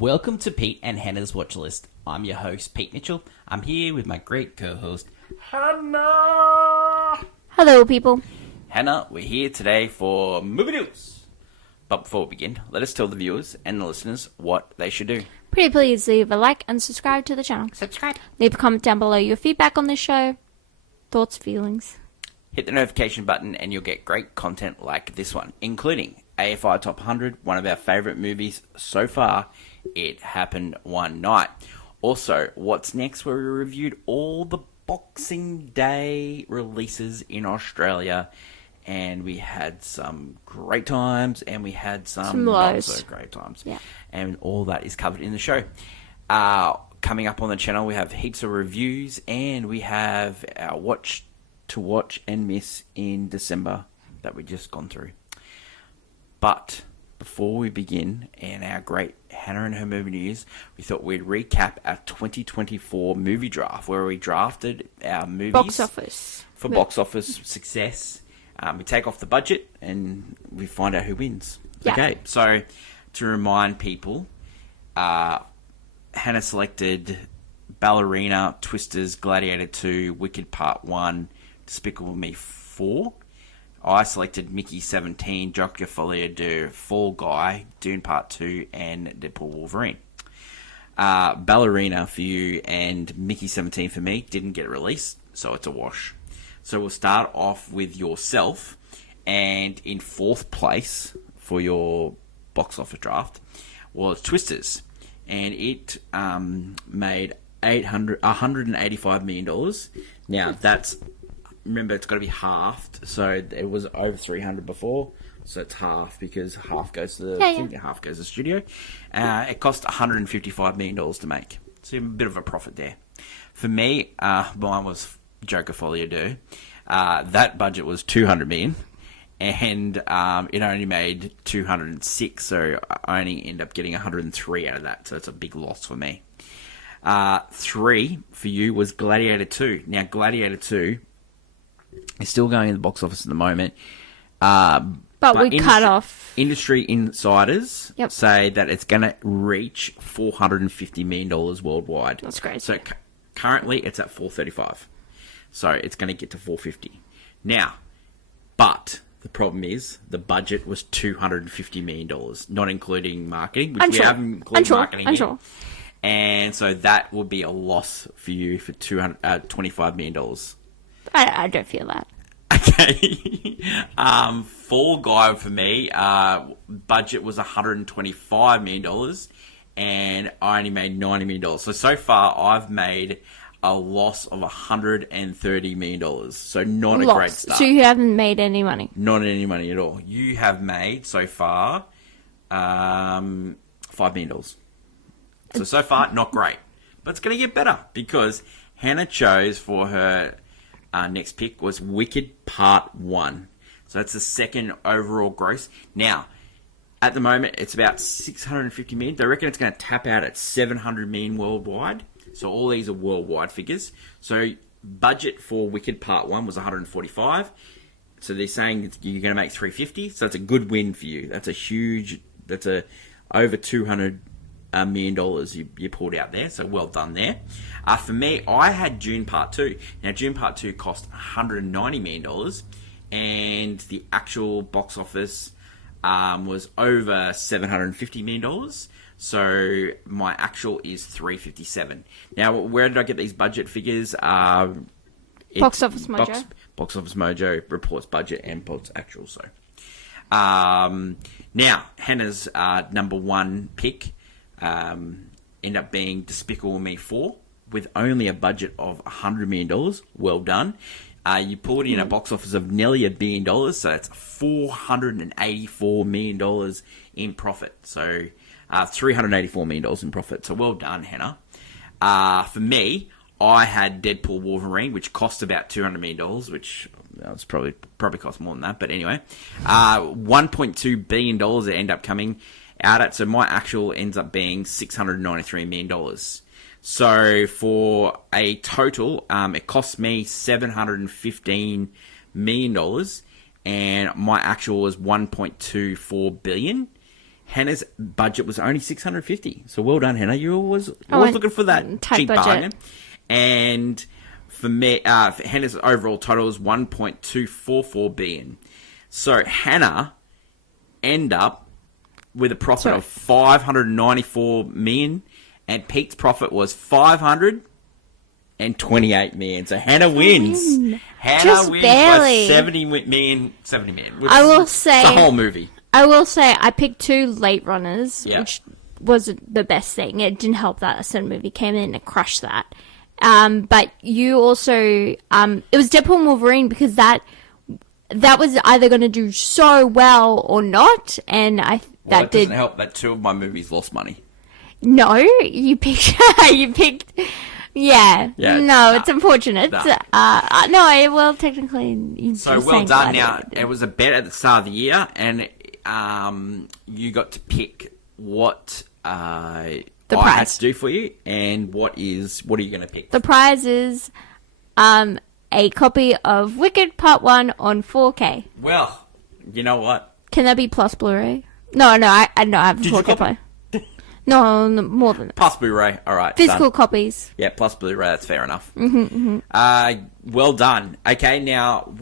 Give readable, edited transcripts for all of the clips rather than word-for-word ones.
Welcome to Pete and Hannah's Watch List. I'm your host, Pete Mitchell. I'm here with my great co-host, Hannah. Hello, people. Hannah, we're here today for movie news. But before we begin, let us tell the viewers and the listeners what they should do. Pretty please leave a like and subscribe to the channel. Subscribe. Leave a comment down below your feedback on this show, thoughts, feelings. Hit the notification button and you'll get great content like this one, including AFI Top 100, one of our favourite movies so far. It happened one night. Also, what's next, where we reviewed all the Boxing Day releases in Australia, and we had some great times and we had some not so great times. Yeah. And all that is covered in the show. Coming up on the channel, we have heaps of reviews and we have our watch to watch and miss in December that we just gone through. But before we begin and our great Hannah and her movie news, we thought we'd recap our 2024 movie draft, where we drafted our movies Box office. For box office success. We take off the budget and we find out who wins. Yeah. Okay, so to remind people, Hannah selected Ballerina, Twisters, Gladiator 2, Wicked Part 1, Despicable Me 4. I selected Mickey 17, Joker Folie de Fall Guy, Dune Part 2, and Deadpool Wolverine. Ballerina for you and Mickey 17 for me didn't get released, so it's a wash. So we'll start off with yourself, and in fourth place for your box office draft was Twisters, and it made $185 million. Now that's, remember, it's got to be halved, so it was over 300 before, so it's half because half goes to the thing, half goes to the studio. It cost $155 million to make, so a bit of a profit there. For me, mine was Joker Folie de. That budget was $200 million, and it only made 206, so I only end up getting 103 out of that, so it's a big loss for me. 3 for you was Gladiator 2. Now, Gladiator 2 is still going in the box office at the moment. But we cut off. Industry insiders say that it's going to reach $450 million worldwide. That's great. So currently it's at 435. So it's going to get to 450. Now, but the problem is the budget was $250 million, not including marketing, which we haven't included marketing yet. And so that would be a loss for you for $25 million. I don't feel that. Okay. Fall Guy for me, budget was $125 million, and I only made $90 million. So far, I've made a loss of $130 million. So not a great start. So you haven't made any money? Not any money at all. You have made, so far, $5 million. So far, not great. But it's going to get better, because Hannah chose for her next pick was Wicked Part 1. So that's the second overall gross. Now, at the moment, it's about $650 million. They reckon it's going to tap out at $700 million worldwide. So all these are worldwide figures. So budget for Wicked Part 1 was $145. So they're saying you're going to make $350. So that's a good win for you. That's over $200 million you pulled out there, so well done there. For me, I had Dune Part 2. Now, Dune Part 2 cost $190 million, and the actual box office was over $750 million, so my actual is $357. Now, where did I get these budget figures? Box Office Mojo. Box Office Mojo reports budget and reports actual, so. Now, Hannah's number one pick end up being Despicable Me 4 with only a budget of $100 million. Well done. You pulled in a box office of nearly $1 billion, so that's $484 million in profit. So $384 million in profit. So well done, Hannah. For me, I had Deadpool Wolverine, which cost about $200 million, which it's probably cost more than that. But anyway, $1.2 billion that end up coming out at. So my actual ends up being $693 million. So for a total, it cost me $715 million, and my actual was $1.24 billion. Hannah's budget was only $650. So well done, Hannah. You always and looking for that tight cheap budget. bargain. And for me, for Hannah's overall total was 1.244 billion. So Hannah end up with a profit of 594 million, and Pete's profit was 528 million. So Hannah wins. Hannah Just wins barely. by 70 million. Which I will is say- the whole movie. I will say I picked 2 late runners, Yeah. which wasn't the best thing. It didn't help that a certain movie came in and crushed that. But you also, it was Deadpool and Wolverine because that was either going to do so well or not, and Well, that it did. doesn't help that 2 of my movies lost money. No, you picked. You picked. Yeah. Yeah, No, nah. it's unfortunate. Nah. No, well, technically. So you're well saying done. glad Now it did. it was a bet at the start of the year, and you got to pick what I had prize. to do for you, and what are you going to pick? The prize is a copy of Wicked Part 1 on 4K. Well, you know what? Can that be plus Blu-ray? No, I have a Did you 4K copy? player. No, more than that. Plus Blu-ray. All right. Physical done. copies. Yeah, plus Blu-ray. That's fair enough. Well done. Okay, now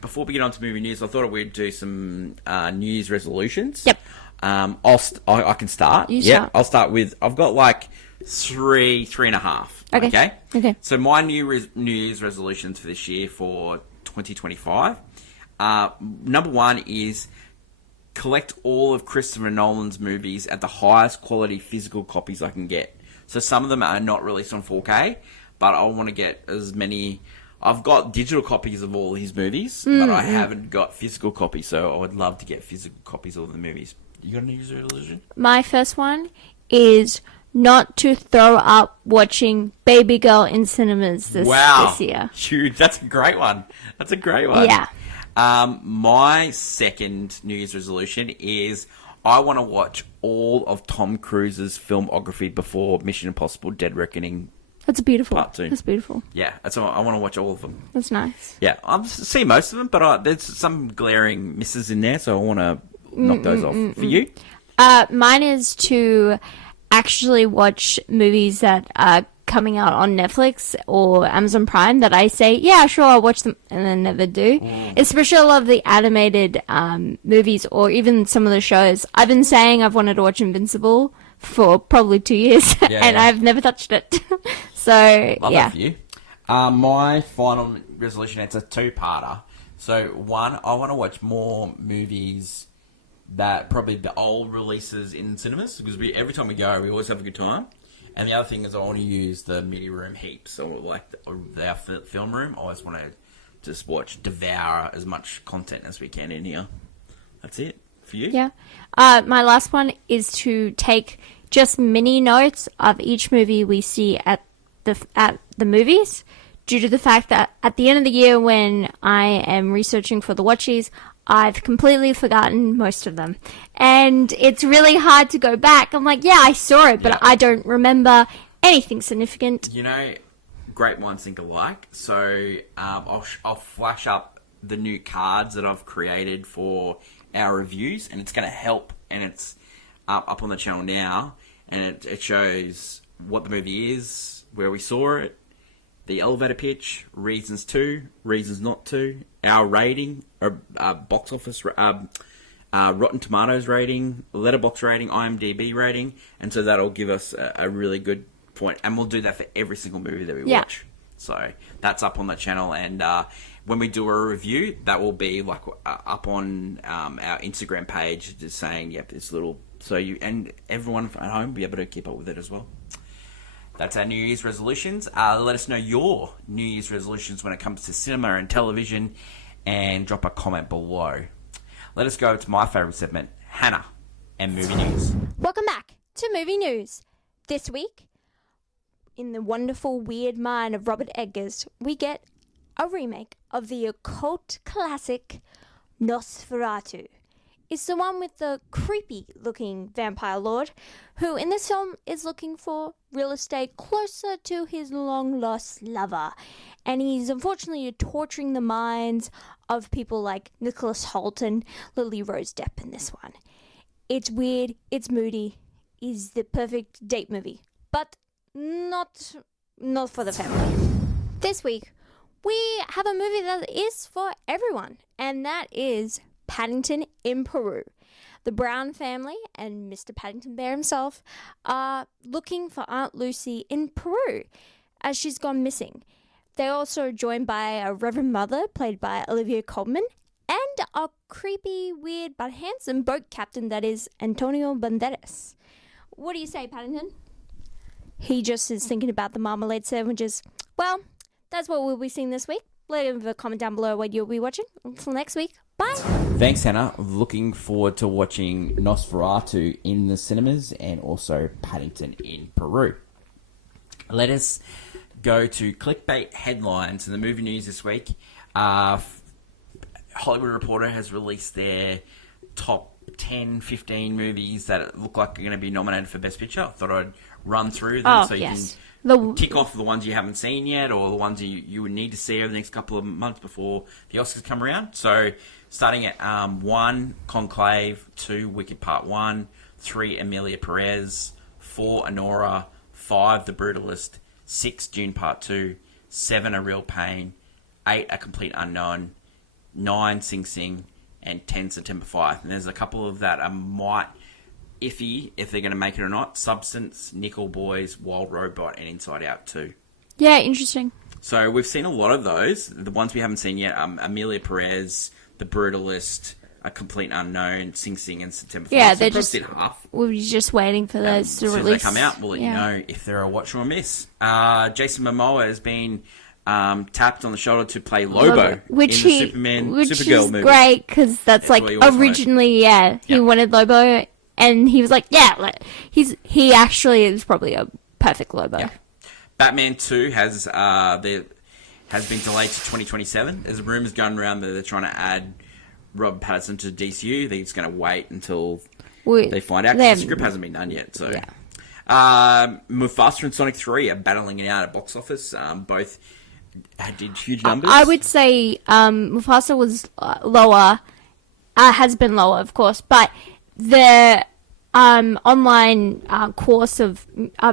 before we get on to movie news, I thought we'd do some New Year's resolutions. Yep. I can start. You Yep. start. I'll start with. I've got like three and a half. Okay. Okay. So my New Year's resolutions for this year for 2025. Number 1 is collect all of Christopher Nolan's movies at the highest quality physical copies I can get. So some of them are not released on 4K, but I want to get as many. I've got digital copies of all his movies, but I haven't got physical copies, so I would love to get physical copies of all the movies. You got a New Year's resolution? My first one is not to throw up watching Baby Girl in cinemas this year. Huge. That's a great one. That's a great one. Yeah. My second New Year's resolution is I want to watch all of Tom Cruise's filmography before Mission Impossible Dead Reckoning. That's beautiful. Part 2. That's beautiful. Yeah, I want to watch all of them. That's nice. Yeah, I've seen most of them, but there's some glaring misses in there, so I want to knock those off. For you? Mine is to actually watch movies that are coming out on Netflix or Amazon Prime that I say, yeah, sure, I'll watch them, and then never do. Especially a lot of the animated movies or even some of the shows. I've been saying I've wanted to watch Invincible for probably 2 years, and yeah. I've never touched it. So, Love yeah. that for you. My final resolution, it's a 2-parter. So, 1, I want to watch more movies that probably the old releases in cinemas, because every time we go, we always have a good time. And the other thing is I want to use the media room heaps, or like our film room. I always want to just devour as much content as we can in here. That's it. For you? Yeah. My last one is to take just mini notes of each movie we see at the movies, due to the fact that at the end of the year when I am researching for the watchies, I've completely forgotten most of them. And it's really hard to go back. I'm like, yeah, I saw it, but Yeah. I don't remember anything significant. You know, great minds think alike. So I'll flash up the new cards that I've created for our reviews, and it's going to help. And it's up on the channel now, and it shows what the movie is, where we saw it, the elevator pitch, reasons to, reasons not to, our rating, box office, Rotten Tomatoes rating, Letterboxd rating, IMDb rating, and so that'll give us a really good point. And we'll do that for every single movie that we watch. So that's up on the channel, and when we do a review, that will be like up on our Instagram page, just saying, yep, this little. So you and everyone at home will be able to keep up with it as well. That's our New Year's resolutions. Let us know your New Year's resolutions when it comes to cinema and television, and drop a comment below. Let us go to my favourite segment, Hannah and Movie News. Welcome back to Movie News. This week, in the wonderful weird mind of Robert Eggers, we get a remake of the occult classic Nosferatu. It's the one with the creepy-looking vampire lord, who in this film is looking for real estate closer to his long-lost lover. And he's unfortunately torturing the minds of people like Nicholas Hoult and Lily Rose Depp in this one. It's weird, it's moody, is the perfect date movie, but not for the family. This week, we have a movie that is for everyone, and that is Paddington in Peru. The Brown family and Mr. Paddington Bear himself are looking for Aunt Lucy in Peru as she's gone missing. They're also joined by a Reverend Mother, played by Olivia Colman, and a creepy, weird, but handsome boat captain that is Antonio Banderas. What do you say, Paddington? He just is thinking about the marmalade sandwiches. Well, that's what we'll be seeing this week. Leave a comment down below what you'll be watching. Until next week, bye! Thanks, Hannah. Looking forward to watching Nosferatu in the cinemas and also Paddington in Peru. Let us go to clickbait headlines in the movie news this week. Hollywood Reporter has released their top 10, 15 movies that look like are going to be nominated for Best Picture. I thought I'd run through them so you can tick off the ones you haven't seen yet or the ones you would need to see over the next couple of months before the Oscars come around. So starting at 1, Conclave, 2, Wicked Part 1, 3, Emilia Perez, 4, Anora, 5, The Brutalist, 6, Dune Part 2, 7, A Real Pain, 8, A Complete Unknown, 9, Sing Sing, and 10, September 5. And there's a couple of that are might iffy if they're going to make it or not. Substance, Nickel Boys, Wild Robot, and Inside Out 2. Yeah, interesting. So we've seen a lot of those. The ones we haven't seen yet, Emilia Perez, The Brutalist, A Complete Unknown, Sing Sing, and September 5. Yeah, so they're just half. We're just waiting for those to As soon release. as they come out, we'll let you know if they're a watch or a miss. Jason Momoa has been tapped on the shoulder to play Lobo in the Supergirl movie. Great because that's like originally, he wanted Lobo, and he was like, he actually is probably a perfect Lobo. Yeah. Batman 2 has been delayed to 2027. There's rumours going around that they're trying to add Rob Pattinson to DCU. They're just going to wait until they find out because the script hasn't been done yet. So, Mufasa and Sonic 3 are battling it out at box office. Both did huge numbers. I would say Mufasa was lower, has been lower, of course, but the online course of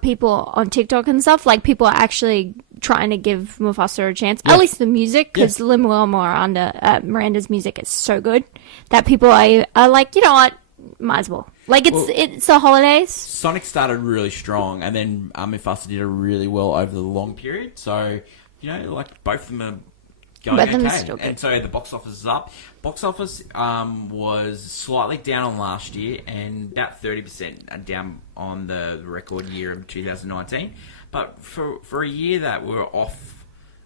people on TikTok and stuff, like people are actually trying to give Mufasa a chance. At least the music, because Lin-Manuel Miranda's music is so good that people are like, you know what, might as well. Like it's the holidays. Sonic started really strong, and then Mufasa did it really well over the long period. So like both of them are going okay. And so the box office is up. Box office was slightly down on last year and about 30% down on the record year of 2019. But for a year that we were off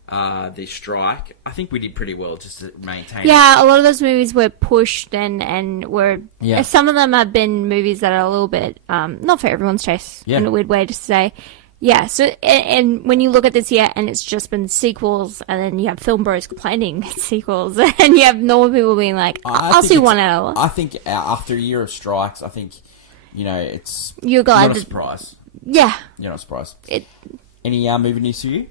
the strike, I think we did pretty well just to maintain. Yeah, a lot of those movies were pushed and were... Yeah. Some of them have been movies that are a little bit not for everyone's taste, in a weird way to say. Yeah, so, and when you look at this year, and it's just been sequels, and then you have film bros complaining sequels, and you have normal people being like, I'll see one out. I think after a year of strikes, I think, you're glad not a surprise. Yeah. You're not surprised. Any movie news for you?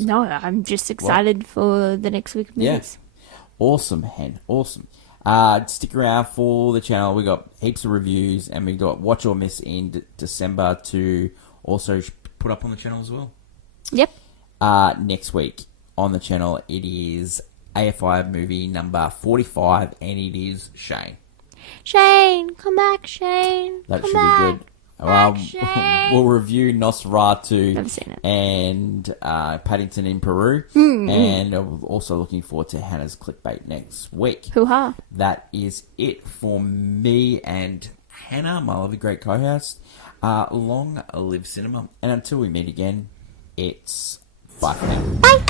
No, I'm just excited for the next week of movies. Yeah. Awesome, Hen. Awesome. Stick around for the channel. We got heaps of reviews, and we got Watch or Miss in December to... also put up on the channel as well. Yep. Next week on the channel, it is AFI movie number 45, and it is Shane. Shane, come back, Shane. That come should back. be good. We'll review Nosferatu Never seen it. and Paddington in Peru. And also looking forward to Hannah's clickbait next week. Hoo-ha. That is it for me and Hannah, my lovely great co-host. Long live cinema. And until we meet again, it's bye for now. Bye.